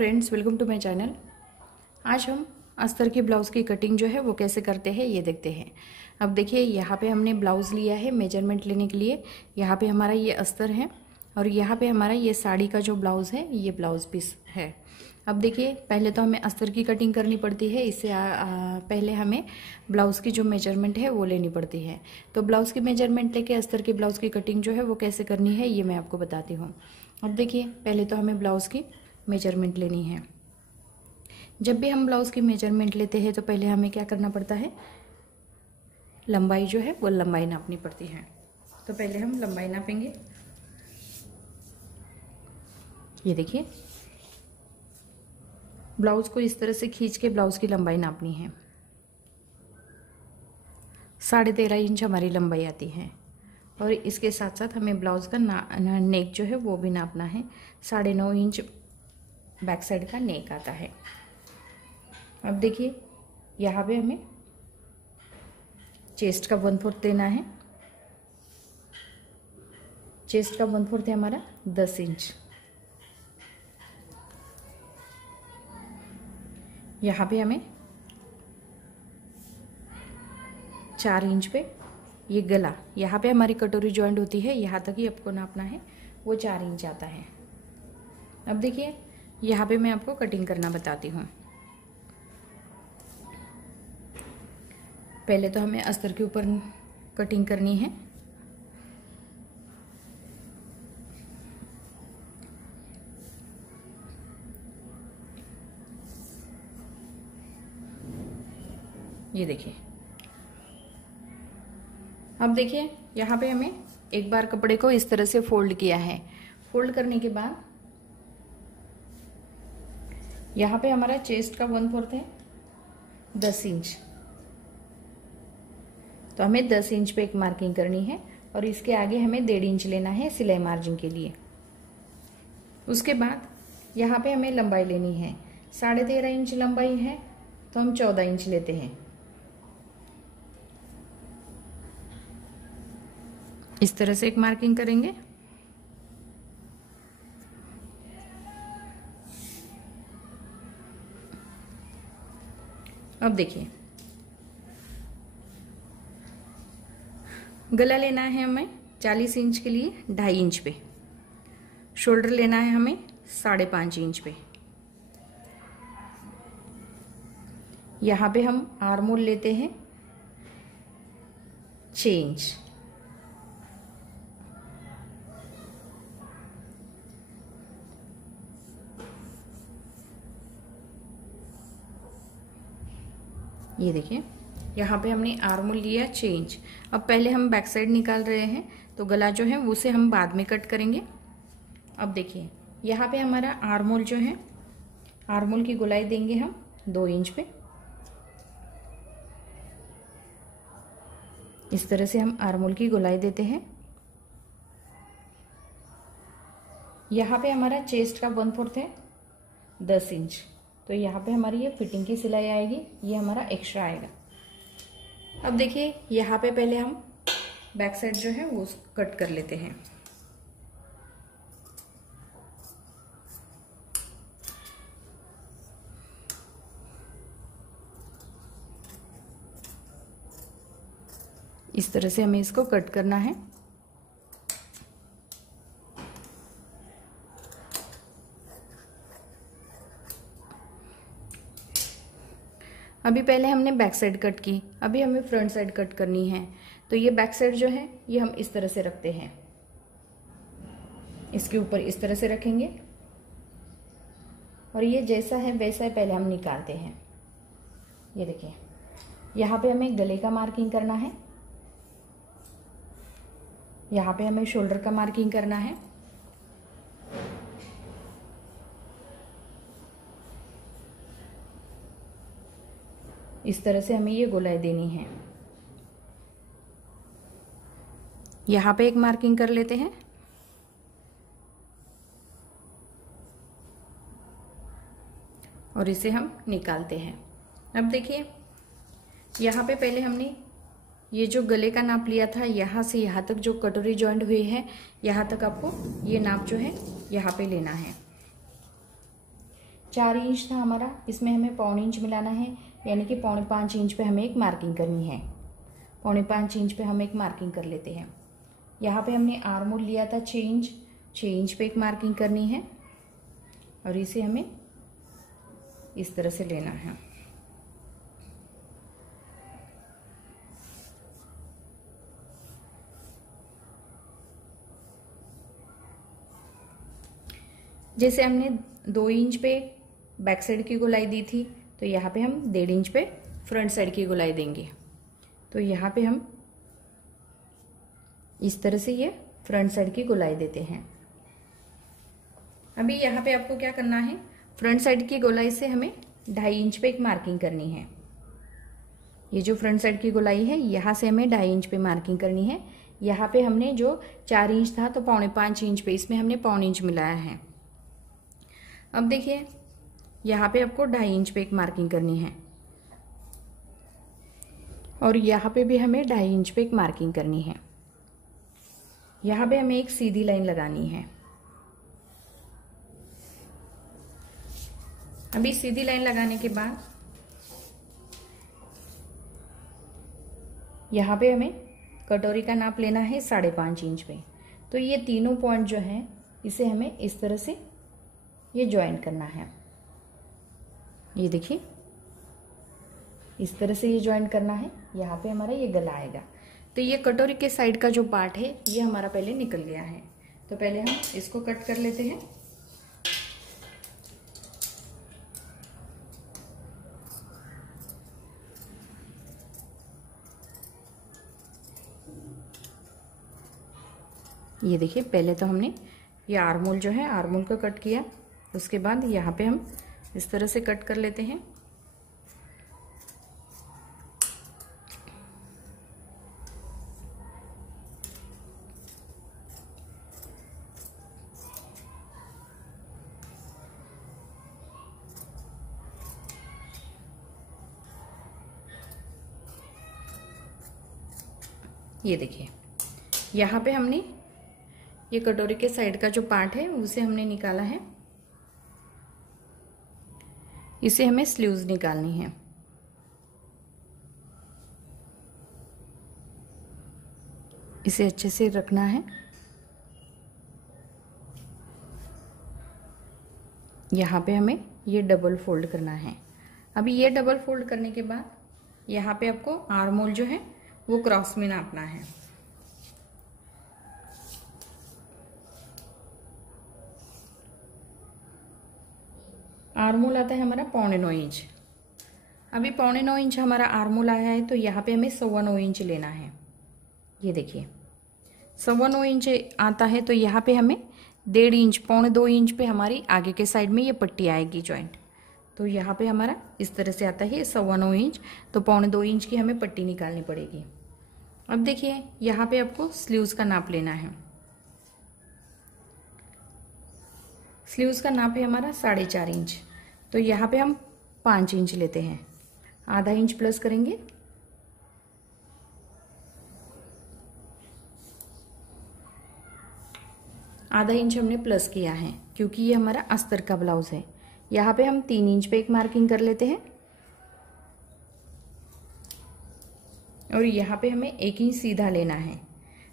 Friends, welcome to my channel. आज हम अस्तर के ब्लाउज़ की कटिंग जो है वो कैसे करते हैं ये देखते हैं। अब देखिए, यहाँ पे हमने ब्लाउज़ लिया है मेजरमेंट लेने के लिए। यहाँ पे हमारा ये अस्तर है और यहाँ पे हमारा ये साड़ी का जो ब्लाउज़ है ये ब्लाउज़ पीस है। अब देखिए, पहले तो हमें अस्तर की कटिंग करनी पड़ती है। इससे पहले हमें ब्लाउज़ की जो मेजरमेंट है वो लेनी पड़ती है। तो ब्लाउज़ की मेजरमेंट लेके अस्तर के ब्लाउज़ की कटिंग जो है वो कैसे करनी है ये मैं आपको बताती हूँ। अब देखिए, पहले तो हमें ब्लाउज़ की मेजरमेंट लेनी है। जब भी हम ब्लाउज़ की मेजरमेंट लेते हैं तो पहले हमें क्या करना पड़ता है, लंबाई जो है वो लंबाई नापनी पड़ती है। तो पहले हम लंबाई नापेंगे। ये देखिए, ब्लाउज़ को इस तरह से खींच के ब्लाउज़ की लंबाई नापनी है। 13.5 इंच हमारी लंबाई आती है और इसके साथ साथ हमें ब्लाउज़ का नेक जो है वो भी नापना है। 9.5 इंच बैक साइड का नेक आता है। अब देखिए, यहाँ पे हमें चेस्ट का 1/4 देना है। चेस्ट का 1/4 है हमारा 10 इंच। यहाँ पे हमें 4 इंच पे ये गला, यहाँ पे हमारी कटोरी जॉइंट होती है, यहाँ तक ही आपको नापना है, वो 4 इंच आता है। अब देखिए, यहाँ पे मैं आपको कटिंग करना बताती हूँ। पहले तो हमें अस्तर के ऊपर कटिंग करनी है। ये देखिए, अब देखिए, यहाँ पे हमें एक बार कपड़े को इस तरह से फोल्ड किया है। फोल्ड करने के बाद यहाँ पे हमारा चेस्ट का 1/4 है 10 इंच। तो हमें 10 इंच पे एक मार्किंग करनी है और इसके आगे हमें 1.5 इंच लेना है सिलाई मार्जिन के लिए। उसके बाद यहाँ पे हमें लंबाई लेनी है। 13.5 इंच लंबाई है तो हम 14 इंच लेते हैं। इस तरह से एक मार्किंग करेंगे। अब देखिए, गला लेना है हमें 40 इंच के लिए 2.5 इंच पे। शोल्डर लेना है हमें 5.5 इंच पे। यहाँ पे हम आर्मोल लेते हैं 6 इंच। ये देखिए, यहाँ पे हमने आर्मोल लिया 6 इंच। अब पहले हम बैक साइड निकाल रहे हैं तो गला जो है उसे हम बाद में कट करेंगे। अब देखिए, यहाँ पे हमारा आर्मोल जो है, आर्मोल की गोलाई देंगे हम 2 इंच पे। इस तरह से हम आर्मोल की गोलाई देते हैं। यहाँ पे हमारा चेस्ट का 1/4 है 10 इंच। तो यहाँ पे हमारी ये फिटिंग की सिलाई आएगी, ये हमारा एक्स्ट्रा आएगा। अब देखिए, यहाँ पे पहले हम बैक साइड जो है वो कट कर लेते हैं। इस तरह से हमें इसको कट करना है। अभी पहले हमने बैक साइड कट की, अभी हमें फ्रंट साइड कट करनी है। तो ये बैक साइड जो है ये हम इस तरह से रखते हैं, इसके ऊपर इस तरह से रखेंगे और ये जैसा है वैसा है पहले हम निकालते हैं। ये देखिए, यहाँ पे हमें गले का मार्किंग करना है, यहाँ पे हमें शोल्डर का मार्किंग करना है। इस तरह से हमें ये गोलाई देनी है। यहाँ पे एक मार्किंग कर लेते हैं और इसे हम निकालते हैं। अब देखिए, यहाँ पे पहले हमने ये जो गले का नाप लिया था, यहाँ से यहाँ तक जो कटोरी जॉइंट हुई है, यहाँ तक आपको ये नाप जो है यहाँ पे लेना है। 4 इंच था हमारा, इसमें हमें 1/4 इंच मिलाना है, यानी कि 4.25 इंच पे हमें एक मार्किंग करनी है। 4.25 इंच पे हम एक मार्किंग कर लेते हैं। यहाँ पे हमने आर्म होल लिया था 6 इंच, 6 इंच पे एक मार्किंग करनी है और इसे हमें इस तरह से लेना है। जैसे हमने 2 इंच पे बैक साइड की गोलाई दी थी, तो यहाँ पे हम 1.5 इंच पे फ्रंट साइड की गोलाई देंगे। तो यहाँ पे हम इस तरह से ये फ्रंट साइड की गोलाई देते हैं। अभी यहाँ पे आपको क्या करना है, फ्रंट साइड की गोलाई से हमें 2.5 इंच पे एक मार्किंग करनी है। ये जो फ्रंट साइड की गोलाई है, यहाँ से हमें 2.5 इंच पे मार्किंग करनी है। यहाँ पे हमने जो 4 इंच था तो 4.25 इंच पे, इसमें हमने 1/4 इंच मिलाया है। अब देखिए यहाँ पे आपको 2.5 इंच पे एक मार्किंग करनी है और यहाँ पे भी हमें 2.5 इंच पे एक मार्किंग करनी है। यहाँ पे हमें एक सीधी लाइन लगानी है। अभी सीधी लाइन लगाने के बाद यहाँ पे हमें कटोरी का नाप लेना है 5.5 इंच पे। तो ये तीनों पॉइंट जो है इसे हमें इस तरह से ये ज्वाइन करना है। ये देखिए इस तरह से ये ज्वाइन करना है। यहाँ पे हमारा ये गला आएगा। तो ये कटोरी के साइड का जो पार्ट है ये हमारा पहले निकल गया है। तो पहले हम इसको कट कर लेते हैं। ये देखिए पहले तो हमने ये आर्म होल जो है आर्म होल को कट किया, उसके बाद यहाँ पे हम इस तरह से कट कर लेते हैं। ये देखिए यहाँ पे हमने ये कटोरी के साइड का जो पार्ट है उसे हमने निकाला है। इसे हमें स्लीव्स निकालनी है। इसे अच्छे से रखना है। यहाँ पे हमें ये डबल फोल्ड करना है। अभी ये डबल फोल्ड करने के बाद यहाँ पे आपको आर्म होल जो है वो क्रॉस में नापना है। आर्म होल आता है हमारा 9.25 इंच। अभी 9.25 इंच हमारा आर्म होल आया है, तो यहाँ पे हमें 9.25 इंच लेना है। ये देखिए 9.25 इंच आता है, तो यहाँ पे हमें 1.5 इंच 2.25 इंच पे हमारी आगे के साइड में ये पट्टी आएगी जॉइंट। तो यहाँ पे हमारा इस तरह से आता है 9.25 इंच। तो 2.25 इंच की हमें पट्टी निकालनी पड़ेगी। अब देखिए यहाँ पे आपको स्लीव्स का नाप लेना है। स्लीव्स का नाप है हमारा 4.5 इंच। तो यहाँ पे हम 5 इंच लेते हैं, आधा इंच प्लस करेंगे। आधा इंच हमने प्लस किया है क्योंकि ये हमारा अस्तर का ब्लाउज है। यहाँ पे हम 3 इंच पे एक मार्किंग कर लेते हैं और यहाँ पे हमें 1 इंच सीधा लेना है।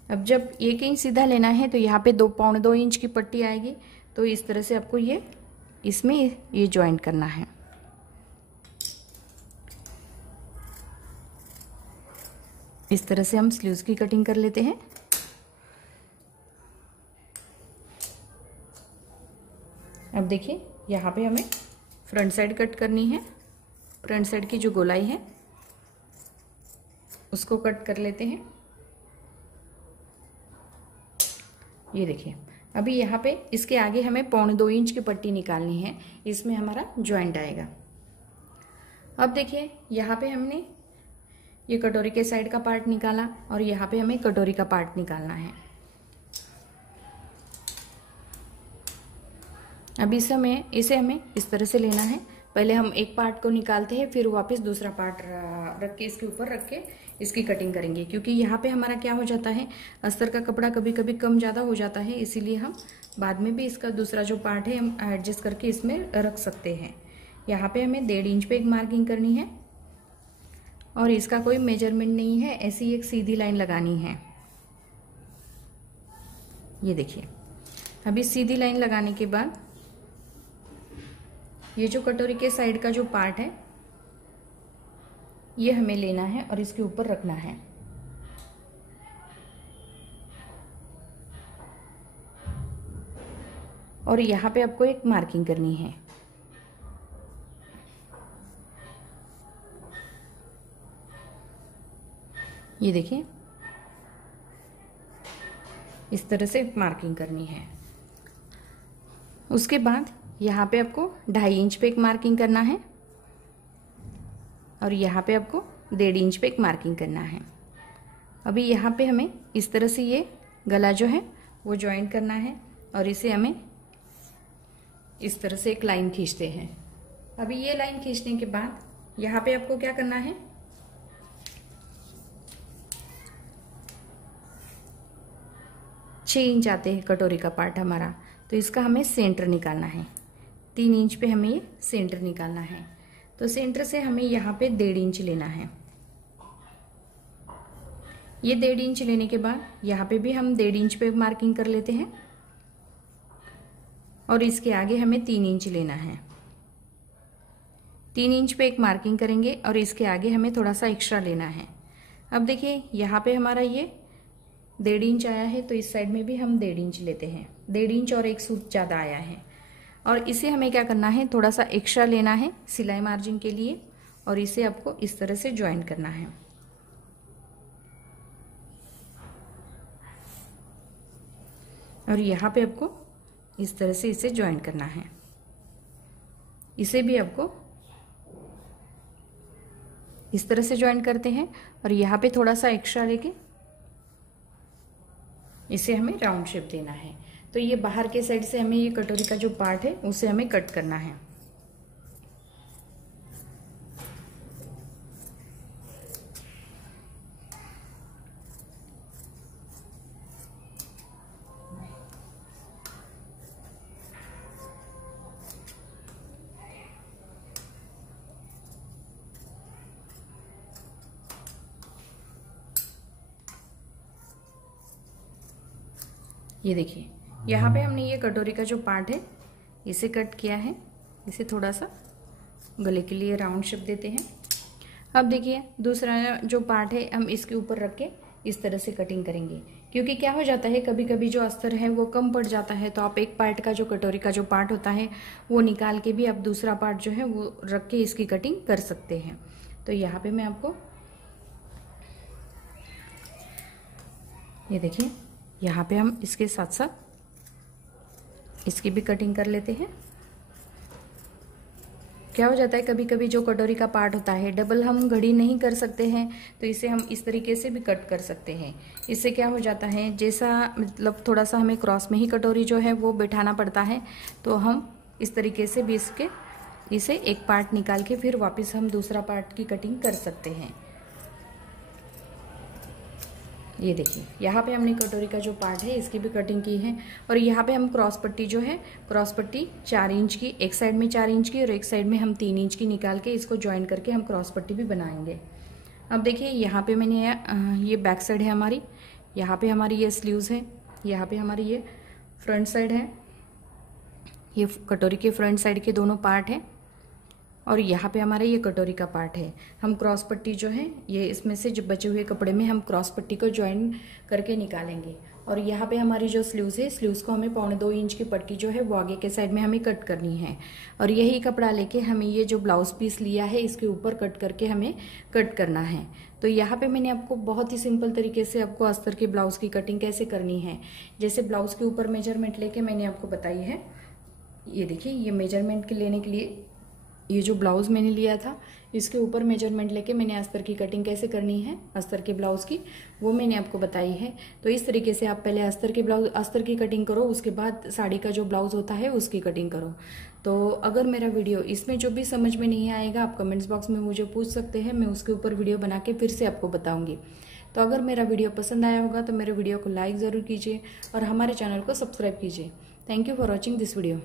अब जब 1 इंच सीधा लेना है तो यहाँ पे 2.25 इंच की पट्टी आएगी। तो इस तरह से आपको ये इसमें ये ज्वाइंट करना है। इस तरह से हम स्लीव्स की कटिंग कर लेते हैं। अब देखिए यहाँ पे हमें फ्रंट साइड कट करनी है। फ्रंट साइड की जो गोलाई है उसको कट कर लेते हैं। ये देखिए अभी यहाँ पे इसके आगे हमें 2.25 इंच की पट्टी निकालनी है, इसमें हमारा ज्वाइंट आएगा। अब देखिए यहाँ पे हमने ये कटोरी के साइड का पार्ट निकाला और यहाँ पे हमें कटोरी का पार्ट निकालना है। अब इसे हमें इस तरह से लेना है। पहले हम एक पार्ट को निकालते हैं, फिर वापस दूसरा पार्ट रख के इसके ऊपर रख के इसकी कटिंग करेंगे, क्योंकि यहाँ पे हमारा क्या हो जाता है, अस्तर का कपड़ा कभी कभी कम ज़्यादा हो जाता है, इसीलिए हम बाद में भी इसका दूसरा जो पार्ट है हम एडजस्ट करके इसमें रख सकते हैं। यहाँ पे हमें 1.5 इंच पे एक मार्किंग करनी है और इसका कोई मेजरमेंट नहीं है, ऐसी एक सीधी लाइन लगानी है। ये देखिए, अभी सीधी लाइन लगाने के बाद ये जो कटोरी के साइड का जो पार्ट है ये हमें लेना है और इसके ऊपर रखना है। और यहाँ पे आपको एक मार्किंग करनी है। ये देखिए, इस तरह से मार्किंग करनी है। उसके बाद यहाँ पे आपको 2.5 इंच पे एक मार्किंग करना है और यहाँ पे आपको 1.5 इंच पे एक मार्किंग करना है। अभी यहाँ पे हमें इस तरह से ये गला जो है वो ज्वाइन करना है और इसे हमें इस तरह से एक लाइन खींचते हैं। अभी ये लाइन खींचने के बाद यहाँ पे आपको क्या करना है, 6 इंच आते हैं कटोरी का पार्ट हमारा, तो इसका हमें सेंटर निकालना है। 3 इंच पे हमें ये सेंटर निकालना है। तो सेंटर से हमें यहाँ पे 1.5 इंच लेना है। ये 1.5 इंच लेने के बाद यहाँ पे भी हम 1.5 इंच पे मार्किंग कर लेते हैं और इसके आगे हमें 3 इंच लेना है। 3 इंच पे एक मार्किंग करेंगे और इसके आगे हमें थोड़ा सा एक्स्ट्रा लेना है। अब देखिए, यहाँ पे हमारा ये 1.5 इंच आया है, तो इस साइड में भी हम 1.5 इंच लेते हैं। 1.5 इंच और 1 सूत ज़्यादा आया है और इसे हमें क्या करना है, थोड़ा सा एक्स्ट्रा लेना है सिलाई मार्जिन के लिए और इसे आपको इस तरह से ज्वाइन करना है। और यहाँ पे आपको इस तरह से इसे ज्वाइन करना है। इसे भी आपको इस तरह से ज्वाइन करते हैं और यहाँ पे थोड़ा सा एक्स्ट्रा लेके इसे हमें राउंड शेप देना है। तो ये बाहर के साइड से हमें ये कटोरी का जो पार्ट है उसे हमें कट करना है। ये देखिए, यहाँ पे हमने ये कटोरी का जो पार्ट है इसे कट किया है। इसे थोड़ा सा गले के लिए राउंड शेप देते हैं। अब देखिए, दूसरा जो पार्ट है हम इसके ऊपर रख के इस तरह से कटिंग करेंगे, क्योंकि क्या हो जाता है कभी कभी जो अस्तर है वो कम पड़ जाता है, तो आप एक पार्ट का जो कटोरी का जो पार्ट होता है वो निकाल के भी आप दूसरा पार्ट जो है वो रख के इसकी कटिंग कर सकते हैं। तो यहाँ पे मैं आपको ये देखिए, यहाँ पे हम इसके साथ साथ इसकी भी कटिंग कर लेते हैं। क्या हो जाता है कभी कभी जो कटोरी का पार्ट होता है डबल हम घड़ी नहीं कर सकते हैं, तो इसे हम इस तरीके से भी कट कर सकते हैं। इससे क्या हो जाता है, जैसा मतलब थोड़ा सा हमें क्रॉस में ही कटोरी जो है वो बैठाना पड़ता है, तो हम इस तरीके से भी इसे एक पार्ट निकाल के फिर वापस हम दूसरा पार्ट की कटिंग कर सकते हैं। ये देखिए, यहाँ पे हमने कटोरी का जो पार्ट है इसकी भी कटिंग की है और यहाँ पे हम क्रॉस पट्टी जो है, क्रॉस पट्टी 4 इंच की, एक साइड में 4 इंच की और एक साइड में हम 3 इंच की निकाल के इसको ज्वाइन करके हम क्रॉस पट्टी भी बनाएंगे। अब देखिए, यहाँ पे मैंने ये बैक साइड है हमारी, यहाँ पे हमारी ये स्लीव्स है, यहाँ पे हमारी ये फ्रंट साइड है, ये कटोरी के फ्रंट साइड के दोनों पार्ट हैं और यहाँ पे हमारा ये कटोरी का पार्ट है। हम क्रॉस पट्टी जो है ये इसमें से जो बचे हुए कपड़े में हम क्रॉस पट्टी को ज्वाइन करके निकालेंगे। और यहाँ पे हमारी जो स्लीव्स है, स्लीव्स को हमें 1.25 इंच की पट्टी जो है वो आगे के साइड में हमें कट करनी है और यही कपड़ा लेके हमें ये जो ब्लाउज पीस लिया है इसके ऊपर कट करके हमें कट करना है। तो यहाँ पे मैंने आपको बहुत ही सिंपल तरीके से आपको अस्तर के ब्लाउज की कटिंग कैसे करनी है, जैसे ब्लाउज के ऊपर मेजरमेंट लेके मैंने आपको बताई है। ये देखिए, ये मेजरमेंट के लेने के लिए ये जो ब्लाउज मैंने लिया था इसके ऊपर मेजरमेंट लेके मैंने अस्तर की कटिंग कैसे करनी है अस्तर के ब्लाउज की, वो मैंने आपको बताई है। तो इस तरीके से आप पहले अस्तर की कटिंग करो, उसके बाद साड़ी का जो ब्लाउज होता है उसकी कटिंग करो। तो अगर मेरा वीडियो इसमें जो भी समझ में नहीं आएगा आप कमेंट्स बॉक्स में मुझे पूछ सकते हैं, मैं उसके ऊपर वीडियो बना के फिर से आपको बताऊंगी। तो अगर मेरा वीडियो पसंद आया होगा तो मेरे वीडियो को लाइक ज़रूर कीजिए और हमारे चैनल को सब्सक्राइब कीजिए thank you for watching this video.